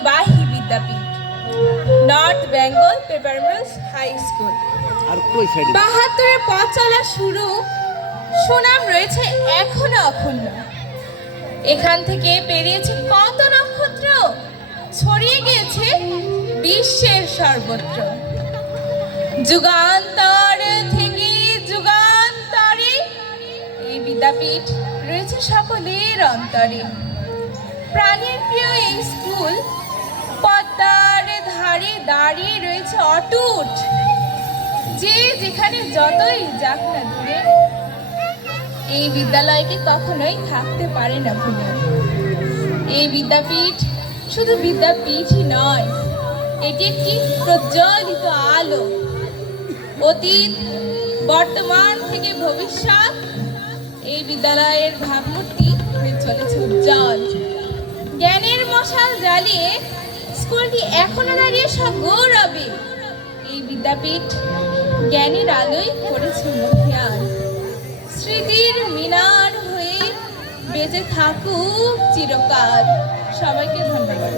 ঐতিহ্যবাহী বিদ্যাপীঠ North Bengal Paper Mills High School. আর কই সাইডে ৭২-এর পথ চলা শুরু, সুনাম রয়েছে এখনো অক্ষুণ্ণ। এখান থেকে পেরিয়েছে কত নক্ষত্র, ছড়িয়ে গিয়েছে বিশ্বের সর্বত্র। যুগান্তর থেকে যুগান্তরে এই বিদ্যাপীঠ রয়েছে সকলের অন্তরে। প্রাণীর প্রিয় এই স্কুল পদ্মার ধারে দাঁড়িয়ে রয়েছে অটুট। যে যেখানে যতই যাক না দূরে, এই বিদ্যালয়কে কখনোই থাকতে পারে না ভুলে। এই বিদ্যাপীঠ শুধু বিদ্যাপীঠই নয়, এটি একটি প্রজ্বলিত আলো। অতীত, বর্তমান থেকে ভবিষ্যৎ, এই বিদ্যালয়ের ভাবমূর্তি হয়ে চলেছে উজ্জ্বল। জ্ঞানের মশাল জ্বালিয়ে স্কুলটি এখনো দাঁড়িয়ে সগৌরবে। এই বিদ্যাপীঠ জ্ঞানের আলোয় করেছে মহিয়ান। স্মৃতির মিনার হয়ে বেঁচে থাকুক চিরকাল। সবাইকে ধন্যবাদ।